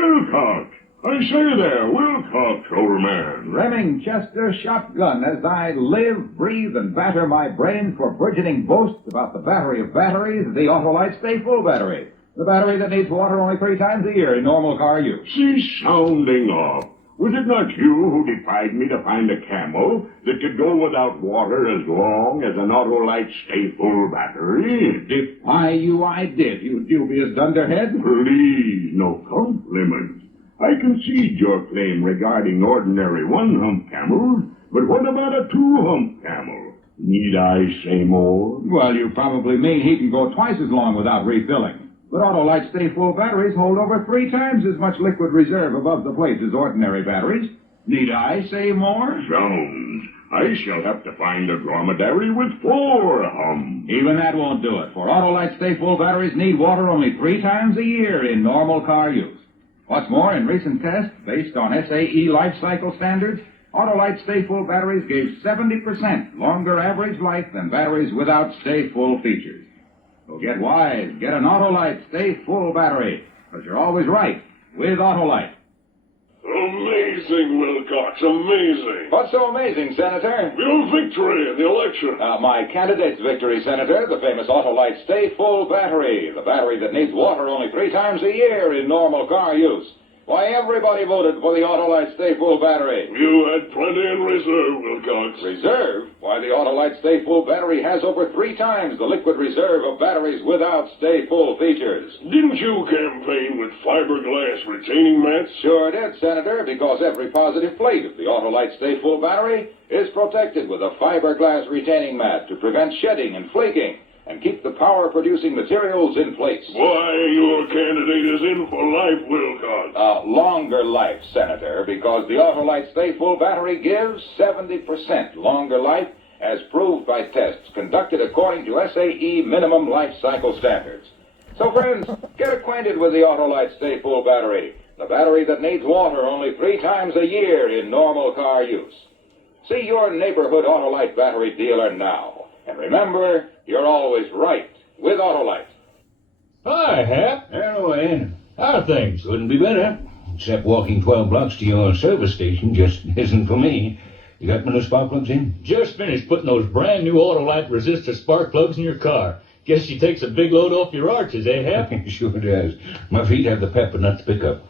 Wilcox! I say there, Wilcox, old man. Remingchester shotgun as I live, breathe, and batter my brains for burgeoning boasts about the battery of batteries, the Autolite Stay Full battery. The battery that needs water only 3 times a year in normal car use. Cease sounding off. Was it not you who defied me to find a camel that could go without water as long as an Autolite Stay Full battery? Defy you I did, you dubious dunderhead. Please, no compliments. I concede your claim regarding ordinary one-hump camels, but what about a two-hump camel? Need I say more? Well, you probably mean he can go twice as long without refilling. But Autolite Stay Full batteries hold over 3 times as much liquid reserve above the plate as ordinary batteries. Need I say more? Zounds, I shall have to find a dromedary with 4 humps. Even that won't do it, for Autolite Stay Full batteries need water only 3 times a year in normal car use. What's more, in recent tests, based on SAE life cycle standards, Autolite Stay Full batteries gave 70% longer average life than batteries without Stay Full features. So get wise, get an Autolite Stay Full battery, because you're always right with Autolite. Amazing, Wilcox, amazing. What's so amazing, Senator? Your victory in the election. My candidate's victory, Senator, the famous Autolite Stay Full battery, the battery that needs water only 3 times a year in normal car use. Why, everybody voted for the Autolite Stay Full battery. You had plenty in reserve, Wilcox. Reserve? Why, the Autolite Stay Full battery has over 3 times the liquid reserve of batteries without Stay Full features. Didn't you campaign with fiberglass retaining mats? Sure did, Senator, because every positive plate of the Autolite Stay Full battery is protected with a fiberglass retaining mat to prevent shedding and flaking and keep the power-producing materials in place. Why, your candidate is in for life, Wilcox. Longer life, Senator, because the Autolite Stay Full battery gives 70% longer life as proved by tests conducted according to SAE minimum life cycle standards. So, friends, get acquainted with the Autolite Stay Full battery, the battery that needs water only 3 times a year in normal car use. See your neighborhood Autolite battery dealer now. And remember, you're always right with Autolite. Hi, Hap. Hello, Ed. How are things? Couldn't be better. Except walking 12 blocks to your service station just isn't for me. You got my new spark plugs in? Just finished putting those brand new Autolite resistor spark plugs in your car. Guess she takes a big load off your arches, eh, Hap? Sure does. My feet have the pep but not the pickup.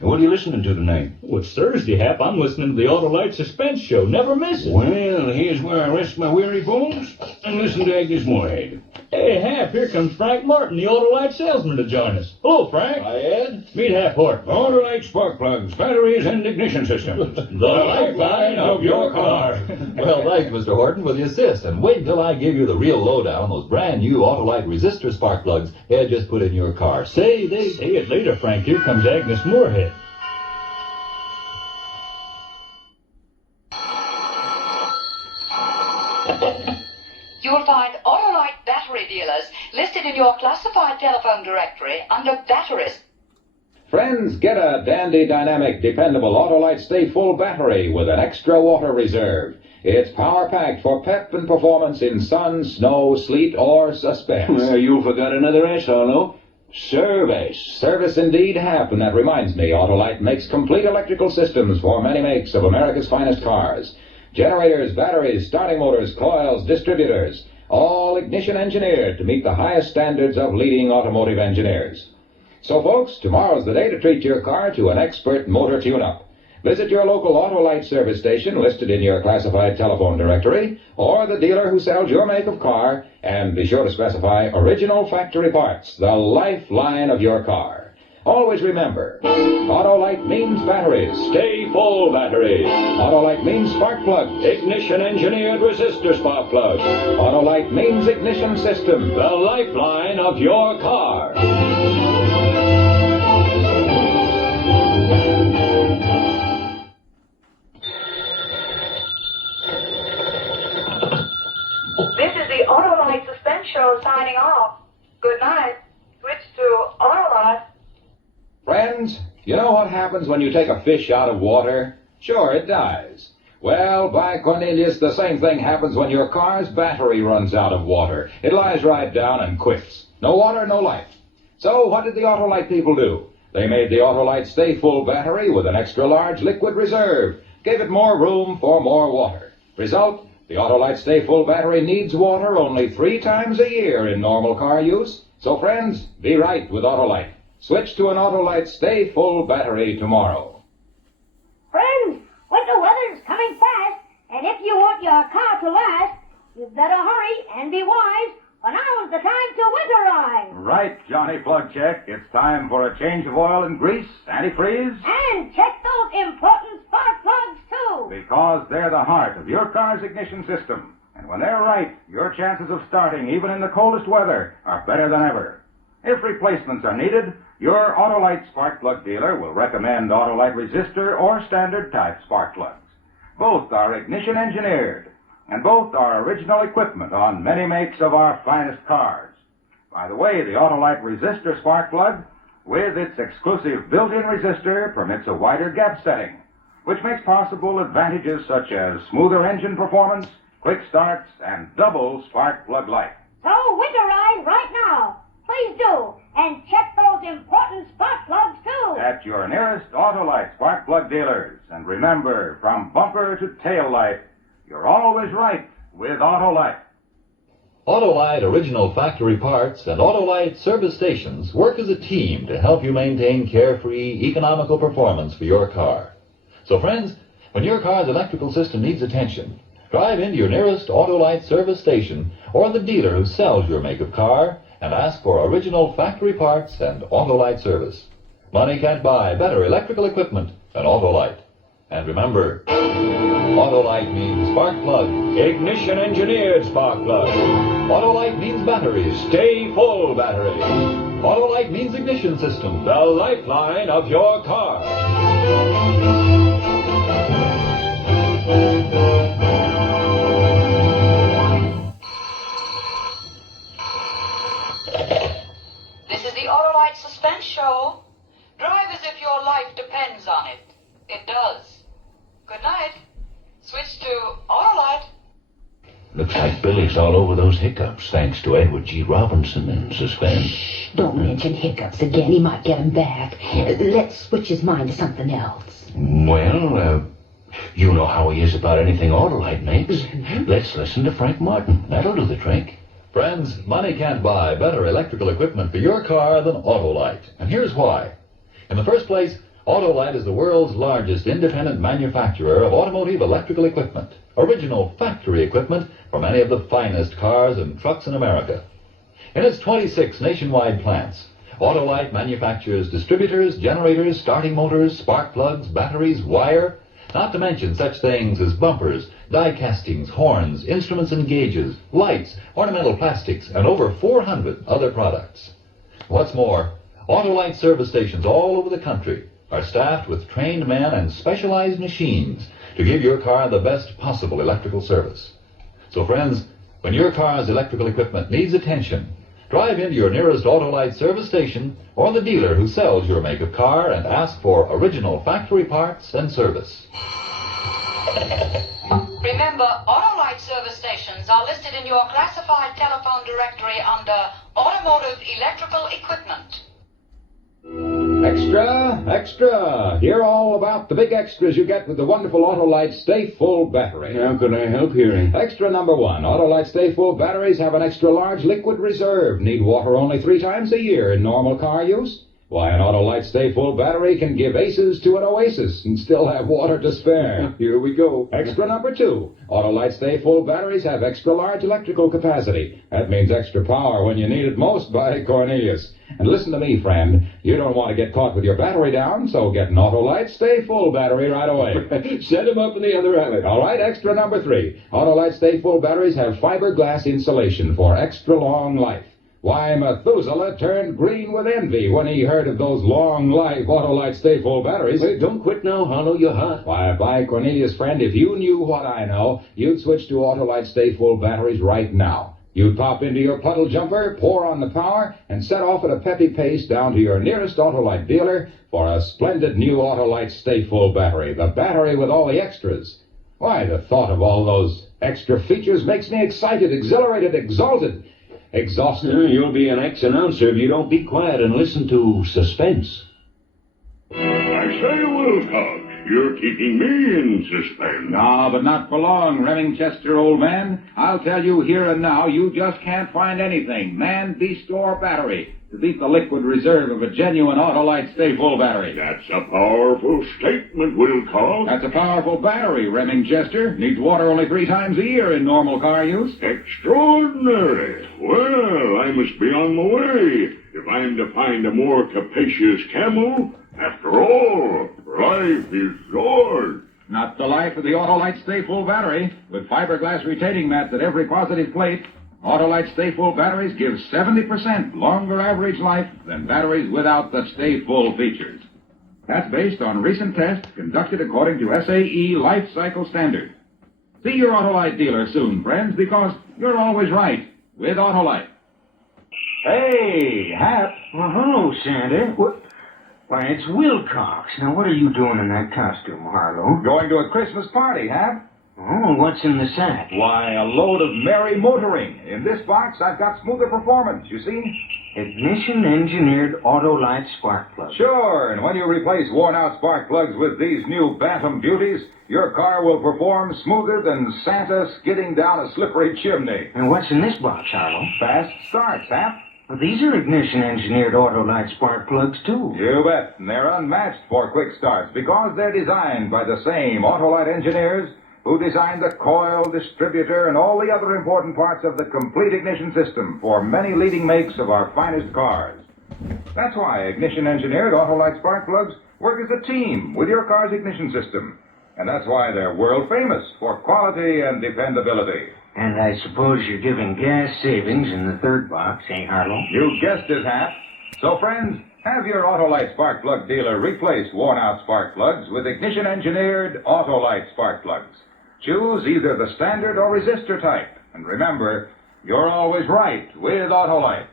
What are you listening to tonight? Oh, it's Thursday, Hap. I'm listening to the Autolite Suspense Show. Never miss it. Well, here's where I rest my weary bones and listen to Agnes Moorehead. Hey, Hap, here comes Frank Martin, the Autolite salesman, to join us. Hello, Frank. Hi, Ed. Meet Hap Horton. Autolite spark plugs, batteries, and ignition systems. The lifeline of your car. Well, thanks, Mr. Horton, for the assist. And wait until I give you the real lowdown on those brand new Autolite resistor spark plugs Ed just put in your car. Say it later, Frank. Here comes Agnes Moorehead. You'll find Autolite battery dealers listed in your classified telephone directory under batteries. Friends, get a dandy, dynamic, dependable Autolite Stay Full battery with an extra water reserve. It's power-packed for pep and performance in sun, snow, sleet, or suspense. Well, you forgot another S, Arlo. Service. Service indeed, Hap, and that reminds me, Autolite makes complete electrical systems for many makes of America's finest cars. Generators, batteries, starting motors, coils, distributors, all ignition engineered to meet the highest standards of leading automotive engineers. So, folks, tomorrow's the day to treat your car to an expert motor tune-up. Visit your local Autolite service station listed in your classified telephone directory, or the dealer who sells your make of car, and be sure to specify original factory parts, the lifeline of your car. Always remember, Autolite means batteries. Stay full batteries. Autolite means spark plugs. Ignition-engineered resistor spark plugs. Autolite means ignition system. The lifeline of your car. This is the Autolite Suspense Show signing off. Good night. Switch to Autolite. Friends, you know what happens when you take a fish out of water? Sure, it dies. Well, by Cornelius, the same thing happens when your car's battery runs out of water. It lies right down and quits. No water, no life. So what did the Autolite people do? They made the Autolite Stay Full battery with an extra large liquid reserve, gave it more room for more water. Result, the Autolite Stay Full battery needs water only 3 times a year in normal car use. So friends, be right with Autolite. Switch to an Autolite Stay Full battery tomorrow. Friends, winter weather's coming fast, and if you want your car to last, you've got to hurry and be wise, for now's the time to winterize. Right, Johnny Plugcheck. It's time for a change of oil and grease, antifreeze. And check those important spark plugs, too. Because they're the heart of your car's ignition system. And when they're right, your chances of starting, even in the coldest weather, are better than ever. If replacements are needed, your Autolite spark plug dealer will recommend Autolite resistor or standard type spark plugs. Both are ignition engineered, and both are original equipment on many makes of our finest cars. By the way, the Autolite resistor spark plug, with its exclusive built-in resistor, permits a wider gap setting, which makes possible advantages such as smoother engine performance, quick starts, and double spark plug life. So winterize right now. Please do. And check those important spark plugs, too. At your nearest Autolite spark plug dealers. And remember, from bumper to tail light, you're always right with Autolite. Autolite original factory parts and Autolite service stations work as a team to help you maintain carefree, economical performance for your car. So friends, when your car's electrical system needs attention, drive into your nearest Autolite service station or the dealer who sells your make of car and ask for original factory parts and Autolite service. Money can't buy better electrical equipment than Autolite. And remember, Autolite means spark plug. Ignition engineered spark plug. Autolite means batteries. Stay full battery. Autolite means ignition system. The lifeline of your car. This is the Autolite Suspense Show. Drive as if your life depends on it. It does. Good night. Switch to Autolite. Looks like Billy's all over those hiccups, thanks to Edward G. Robinson and Suspense. Don't mention hiccups again. He might get 'em back. Let's switch his mind to something else. Well, you know how he is about anything Autolite makes. Mm-hmm. Let's listen to Frank Martin. That'll do the trick. Friends, money can't buy better electrical equipment for your car than Autolite. And here's why. In the first place, Autolite is the world's largest independent manufacturer of automotive electrical equipment. Original factory equipment for many of the finest cars and trucks in America. In its 26 nationwide plants, Autolite manufactures distributors, generators, starting motors, spark plugs, batteries, wire, not to mention such things as bumpers, die castings, horns, instruments and gauges, lights, ornamental plastics, and over 400 other products. What's more, Autolite service stations all over the country are staffed with trained men and specialized machines to give your car the best possible electrical service. So friends, when your car's electrical equipment needs attention, drive into your nearest Autolite service station or the dealer who sells your make of car and ask for original factory parts and service. Remember, Autolite service stations are listed in your classified telephone directory under Automotive Electrical Equipment. Extra, extra. Hear all about the big extras you get with the wonderful Autolite Stay Full battery. How could I help hearing? Extra number 1. Autolite Stay Full batteries have an extra large liquid reserve. Need water only 3 times a year in normal car use. Why, an Autolite Stay Full battery can give aces to an oasis and still have water to spare. Here we go. Extra number 2. Autolite Stay Full batteries have extra large electrical capacity. That means extra power when you need it most by Cornelius. And listen to me, friend. You don't want to get caught with your battery down, so get an Autolite Stay Full battery right away. Set him up in the other alley. All right, extra number 3. Autolite Stay Full batteries have fiberglass insulation for extra long life. Why, Methuselah turned green with envy when he heard of those long-life Autolite Stay Full batteries. Wait, don't quit now, Harlow. You're hot. Why, by Cornelius, friend, if you knew what I know, you'd switch to Autolite Stay Full batteries right now. You'd pop into your puddle jumper, pour on the power, and set off at a peppy pace down to your nearest Autolite dealer for a splendid new Autolite Stay Full battery, the battery with all the extras. Why, the thought of all those extra features makes me excited, exhilarated, exalted. Exhausted. You'll be an ex-announcer if you don't be quiet and listen to Suspense. I say, Wilcox, you're keeping me in suspense. No, but not for long, Remingchester, old man. I'll tell you here and now, you just can't find anything, man, beast, or battery, to beat the liquid reserve of a genuine Autolite Stay-Full battery. That's a powerful statement, Wilcox. That's a powerful battery, Remingchester. Needs water only 3 times a year in normal car use. Extraordinary. Well, I must be on my way if I'm to find a more capacious camel. After all, life is short. Not the life of the Autolite Stay-Full battery. With fiberglass retaining mats at every positive plate, Autolite Stay-Full batteries give 70% longer average life than batteries without the Stay-Full features. That's based on recent tests conducted according to SAE Life Cycle Standards. See your Autolite dealer soon, friends, because you're always right with Autolite. Hey, Hap. Well, hello, Santa. Why, it's Wilcox. Now, what are you doing in that costume, Harlow? Going to a Christmas party, Hap? Oh, what's in the sack? Why, a load of merry motoring. In this box, I've got smoother performance, you see? Ignition-engineered Autolite spark plugs. Sure, and when you replace worn-out spark plugs with these new Bantam beauties, your car will perform smoother than Santa skidding down a slippery chimney. And what's in this box, Harlow? Fast starts, Hap. Well, these are ignition-engineered Autolite spark plugs, too. You bet, and they're unmatched for quick starts because they're designed by the same Autolite engineers who designed the coil, distributor, and all the other important parts of the complete ignition system for many leading makes of our finest cars. That's why ignition-engineered Autolite spark plugs work as a team with your car's ignition system. And that's why they're world-famous for quality and dependability. And I suppose you're giving gas savings in the third box, eh, Harlow? You guessed it, Hap. So, friends, have your Autolite spark plug dealer replace worn-out spark plugs with ignition-engineered Autolite spark plugs. Choose either the standard or resistor type. And remember, you're always right with Autolite.